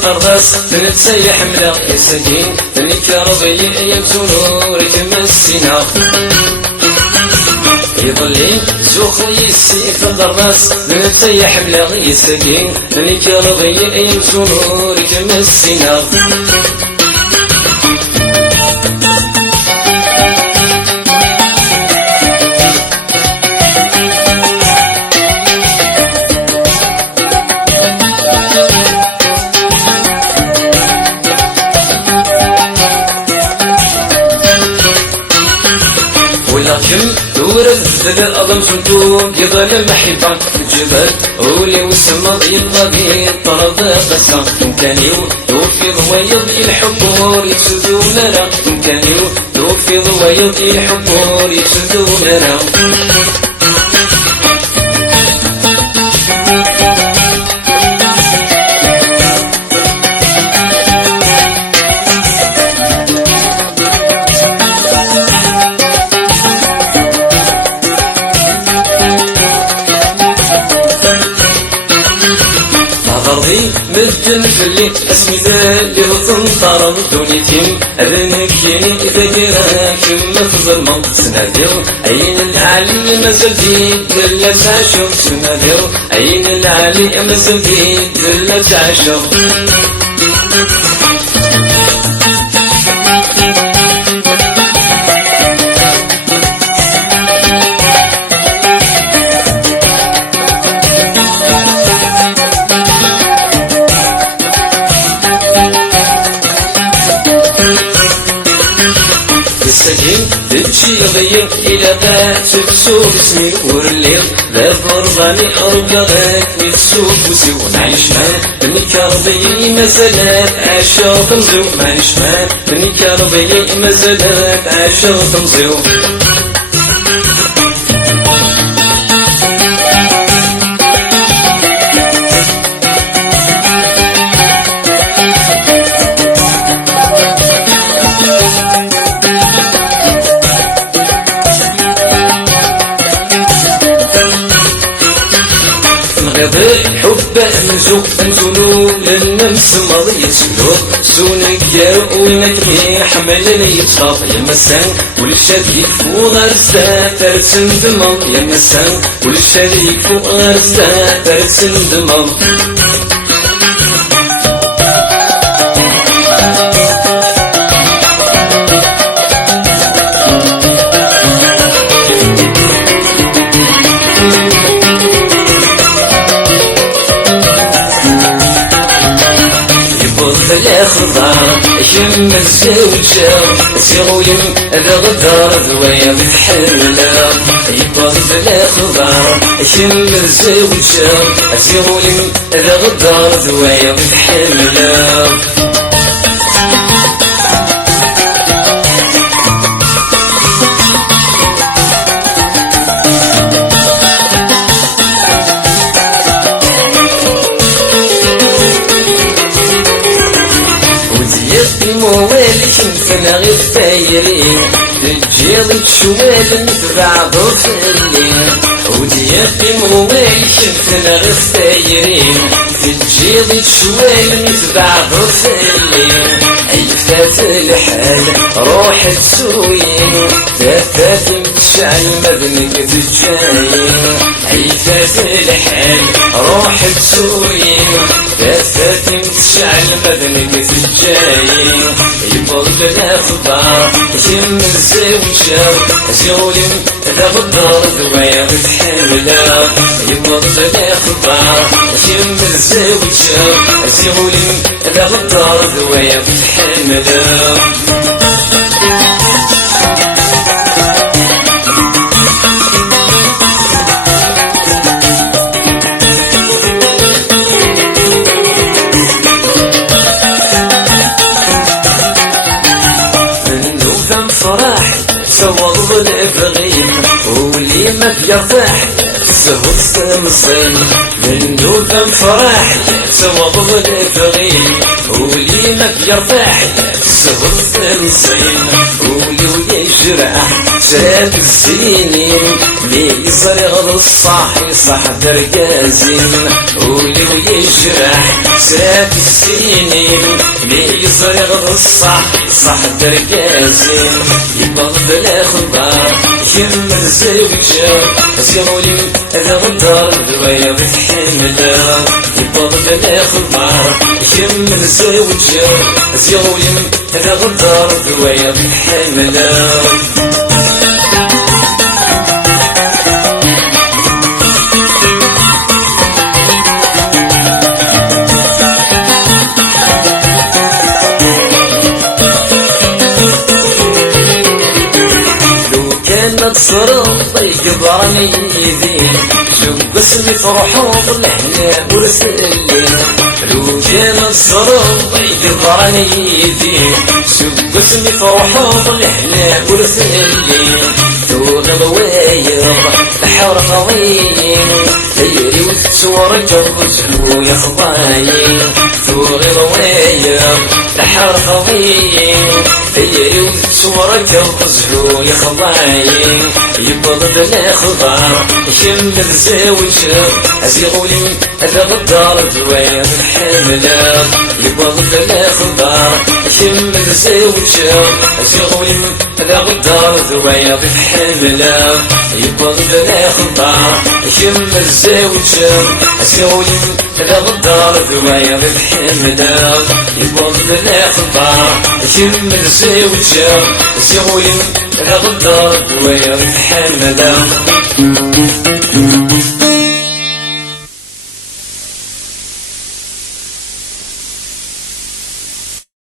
الطرداس تنتسيح ملا يسدين تنك رضي يمسو نورك مسينا يضلي زوخ يسيف الضرباس تنتسيح ملا يسدين تنك رضي يمسو نورك مسينا ولكن ورد الأظم سنتوم يظل المحبة الجبل ولي والسما يبغى بيه الطرد قسا كان يوفي ضويض الحبور يسدو لنا كان يوفي ضويض الحبور يسدو لنا أرضي مدن فلي اسمي ذالي وتنطر دونيتين أذنك يني إذا جراك مفضل من سناديو أين العالي مازال ديد دلة تعشق سناديو أين العالي مازال ديد دلة تعشق السجين تمشي ضيق إلى بات تبسو باسمي ورليل لا برضاني أرقاك متسوق وسيو معيش مان مني كارضي مازالات عاشق نزو معيش مان مني كارضي مازالات عاشق نزو حب منزوق انتونو للنمس ماضي يتسلو سونك يا وينك حمل يتصاف يا مسان والشادي فوق غرسة ترسم دماغ يا مسان والشادي فوق غرسة ترسم دماغ بلا خضار يم الزوجة زغولم ذا غدار ذويا بالحلة يبغى بلا خضار يم الزوجة زغولم ذا غدار ذويا بالحلة موالي شمسنا غير فايرين تجيض شوال نتبع ضفلين وديابي موالي شمسنا غير فايرين تجيض شوال نتبع ضفلين أي فات الحال روح تسوين تفات متشعل مبنك تجاين أي فات الحال روح تسوين تفات متشعل مبنك تجاين يبغى بلا خضار يم الزوجة زولم لا غدار ذويا بتحملها يبغى بلا خضار يم الزوجة زولم لا غدار ذويا بتحملها فرح سوض الإبغيم واللي ما بيرتاح سهوت مصين من دوبا فرح سوض الفغيل ولي ما بيرتاح سهوت مصين ولي ويجرح ساد السنين لي يصرغ الصاحي صح درقازين ولي ويجرح ساد السنين لي يصرغ الصاحي صح درقازين يبغض بلا خضار يشمر زوجة زغولي هذا غدار دوايا بتحملها يبغض بلا خضار يشمر زوجة زغولي هذا غدار دوايا بتحملها صرت يقبرني يدين شوف اسمي فرحوط الحنا ورسلين لو كان صرت يقبرني يدين شوف اسمي فرحوط الحنا ورسلين توغل وايض الحرق وين ديري وتصور جرجلو يا خضاين توغل وايض الحرق وين ديري وتصور جرجلو يا خضاين يبغض بلا خضار يشم الزوجة أزيغولي هذا غدار دوايا الحملة يبغض بلا خضار يشم الزوجة أزيغولي هذا غدار دوايا الحملة يبغض بلا خضار يشم الزوجة أزيغولي هذا غدار دوايا الحملة يبغض بلا خضار يشم الزوجة أزيغولي هذا غدار دوايا الحملة